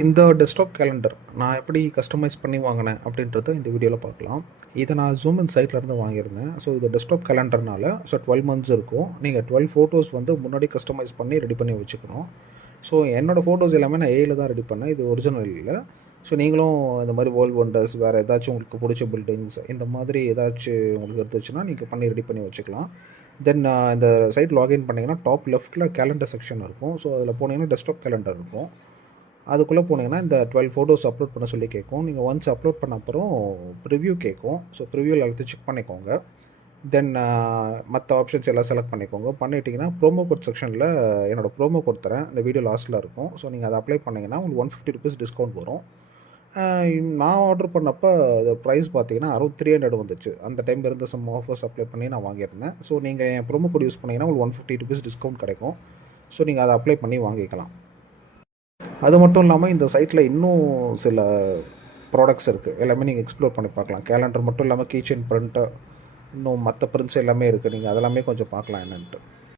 இந்த desktop calendar நான் எப்படி கஸ்டமைஸ் பண்ணி வாங்கினேன் அப்படின்றத இந்த வீடியோவில் பார்க்கலாம். இதை நான் ஜூம் இன் சைட்லேருந்து வாங்கியிருந்தேன். ஸோ இது டெஸ்க்டாப் கேலண்டர்னால 12 மந்த்ஸ் இருக்கும். நீங்கள் 12 ஃபோட்டோஸ் வந்து முன்னாடி கஸ்டமைஸ் பண்ணி ரெடி பண்ணி வச்சுக்கணும். ஸோ என்னோடய ஃபோட்டோஸ் எல்லாமே நான் ஏயில் தான் ரெடி பண்ணேன். இது ஒரிஜினல் இல்லை. ஸோ நீங்களும் இந்த மாதிரி வேர்ல்ட் ஒண்டர்ஸ் வேறு ஏதாச்சும் உங்களுக்கு பிடிச்ச பில்டிங்ஸ் இந்த மாதிரி ஏதாச்சும் உங்களுக்கு இருந்துச்சுன்னா நீங்கள் பண்ணி ரெடி பண்ணி வச்சுக்கலாம். தென் இந்த சைட் லாகின் பண்ணிங்கன்னா டாப் லெஃப்ட்டில் கேலண்டர் செக்ஷன் இருக்கும். ஸோ அதில் போனீங்கன்னா டெஸ்க்டாப் கேலண்டர் இருக்கும். அதுக்குள்ளே போனீங்கன்னா இந்த 12 ஃபோட்டோஸ் அப்லோட் பண்ண சொல்லி கேட்கும். நீங்கள் ஒன்ஸ் அப்லோட் பண்ண அப்புறம் ப்ரிவ்யூ கேட்கும். ஸோ ப்ரிவ்யூவில் எல்லாத்தையும் செக் பண்ணிக்கோங்க. தென் மற்ற ஆப்ஷன்ஸ் எல்லாம் செலக்ட் பண்ணிக்கோங்க. பண்ணிட்டீங்கன்னா ப்ரோமோ கோட் செக்ஷனில் என்னோடய ப்ரோமோ கோட் தரேன். இந்த வீடியோ லாஸ்ட்டில் இருக்கும். ஸோ நீங்கள் அதை அப்ளை பண்ணிங்கன்னா உங்களுக்கு 150 ருபீஸ் டிஸ்கவுண்ட் வரும். நான் ஆர்டர் பண்ணப்போ இது ப்ரைஸ் பார்த்தீங்கன்னா 300 வந்துச்சு. அந்த டைம் இருந்த சம் ஆஃபர்ஸ் அப்ளை பண்ணி நான் வாங்கியிருந்தேன். ஸோ நீங்கள் என் ப்ரோமோ கோட் யூஸ் பண்ணிங்கன்னா உங்களுக்கு 150 ருபீஸ் டிஸ்கவுண்ட் கிடைக்கும். ஸோ நீங்கள் அதை அப்ளை பண்ணி வாங்கிக்கலாம். அது மட்டும் இல்லாமல் இந்த சைட்டில் இன்னும் சில ப்ராடக்ட்ஸ் இருக்குது. எல்லாமே நீங்கள் எக்ஸ்ப்ளோர் பண்ணி பார்க்கலாம். கேலண்டர் மட்டும் இல்லாமல் கீச்செயின் பிரிண்ட்டு இன்னும் மற்ற பிரிண்ட்ஸ் எல்லாமே இருக்குது. நீங்கள் அதெல்லாமே கொஞ்சம் பார்க்கலாம் என்னென்ட்டு.